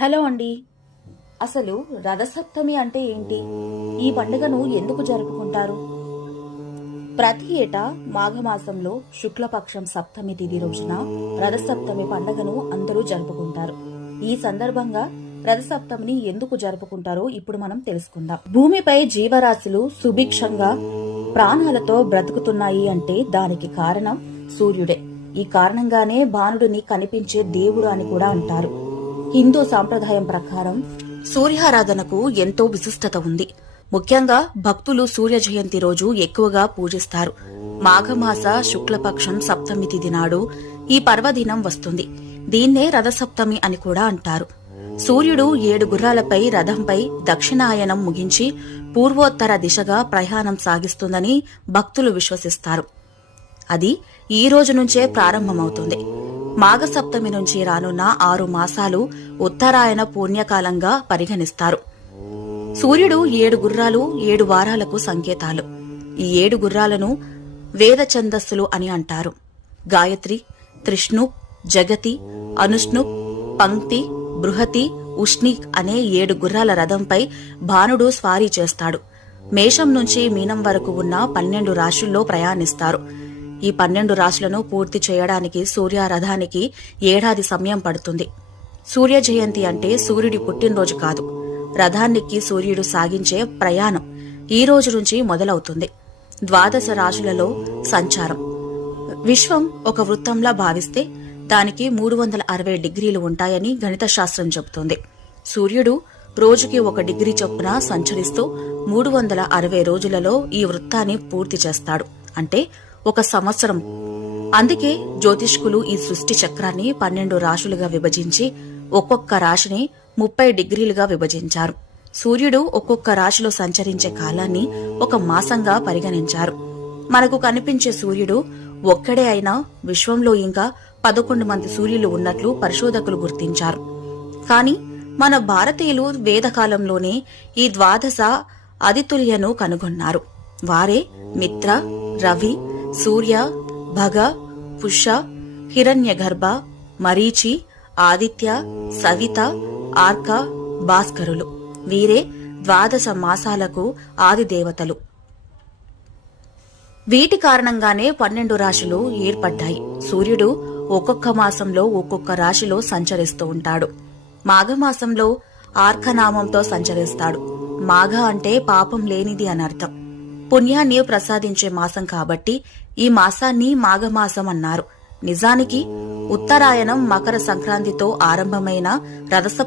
Hello అండి. అసలు రథసప్తమి అంటే ఏంటి? ఈ పండుగను ఎందుకు జరుపుకుంటారు? ప్రతి ఏటా మాఘమాసంలో శుక్లపక్షం సప్తమి తిథి రోజున రథసప్తమి పండుగను అందరూ జరుపుకుంటారు. ఈ సందర్భంగా రథసప్తమిని ఎందుకు జరుపుకుంటారో ఇప్పుడు మనం తెలుసుకుందాం. భూమిపై జీవరాశులు సుభిక్షంగా ప్రాణాలతో బ్రతుకుతున్నాయి అంటే దానికి కారణం సూర్యుడే. ఈ కారణంగానే భానుడిని కనిపించే దేవుడు అని కూడా అంటారు. హిందూ సాంప్రదాయం ప్రకారం సూర్యారాధనకు ఎంతో విశిష్టత ఉంది. ముఖ్యంగా భక్తులు సూర్య జయంతి రోజు ఎక్కువగా పూజిస్తారు. మాఘమాస శుక్లపక్షం సప్తమి తిథి నాడు ఈ పర్వదినం వస్తుంది. దీన్నే రథసప్తమి అని కూడా అంటారు. సూర్యుడు 7 గుర్రాలపై రథంపై దక్షిణాయనం ముగించి పూర్వోత్తర దిశగా ప్రయాణం సాగిస్తుందని భక్తులు విశ్వసిస్తారు. అది ఈ రోజు నుంచే ప్రారంభమవుతుంది. మాఘసప్తమి నుంచి రానున్న 6 మాసాలు ఉత్తరాయణ పుణ్యకాలంగా పరిగణిస్తారు. సూర్యుడు 7 గుర్రాలు 7 వారాలకు సంకేతాలు. ఈ 7 గుర్రాలను వేద ఛందస్సులు అని అంటారు. గాయత్రి, త్రిష్ణుప్, జగతి, అనుష్ణుప్, పంక్తి, బృహతి, ఉష్ణిక్ అనే 7 గుర్రాల రథంపై భానుడు స్వారీ చేస్తాడు. మేషం నుంచి మీనం వరకు ఉన్న 12 రాశుల్లో ప్రయాణిస్తారు. ఈ 12 రాశులను పూర్తి చేయడానికి సూర్యారథానికి ఏడాది సమయం పడుతుంది. సూర్య జయంతి అంటే సూర్యుడి పుట్టినరోజు కాదు, రథానికి సూర్యుడు సాగించే ప్రయాణం ఈ రోజు నుంచి మొదలవుతుంది. 12 రాశులలో సంచారం. విశ్వం ఒక వృత్తంలా భావిస్తే దానికి 360 డిగ్రీలు ఉంటాయని గణిత శాస్త్రం చెబుతోంది. సూర్యుడు రోజుకి 1 డిగ్రీ చొప్పున సంచరిస్తూ 360 రోజులలో ఈ వృత్తాన్ని పూర్తి చేస్తాడు, అంటే 1 సంవత్సరం. అందుకే జ్యోతిష్కులు ఈ సృష్టి చక్రాన్ని 12 రాశులుగా విభజించి ఒక్కొక్క రాశిని 30 డిగ్రీలుగా విభజించారు. సూర్యుడు ఒక్కొక్క రాశిలో సంచరించే కాలాన్ని 1 మాసంగా పరిగణించారు. మనకు కనిపించే సూర్యుడు ఒక్కడే అయినా విశ్వంలో ఇంకా 11 మంది సూర్యులు ఉన్నట్లు పరిశోధకులు గుర్తించారు. కాని మన భారతీయులు వేదకాలంలోనే ఈ 12 అదితుల్యను కనుగొన్నారు. వారే మిత్ర, రవి, సూర్య, భగ, పుష, హిరణ్యగర్భ, మరీచి, ఆదిత్య, సవిత, ఆర్క, భాస్కరులు. వీరే 12 మాసాలకు ఆదిదేవతలు. వీటి కారణంగానే 12 రాశులు ఏర్పడ్డాయి. సూర్యుడు ఒక్కొక్క మాసంలో ఒక్కొక్క రాశిలో సంచరిస్తూ ఉంటాడు. మాఘమాసంలో ఆర్కనామంతో సంచరిస్తాడు. మాఘ అంటే పాపం లేనిది అనర్థం. పుణ్యాన్ని ప్రసాదించే మాసం కాబట్టి ఈ మాసాన్ని మాఘమాసం అన్నారు. నిజానికి ఉత్తరాయణం మకర సంక్రాంతితో ఆరంభమైన రథసప్తమి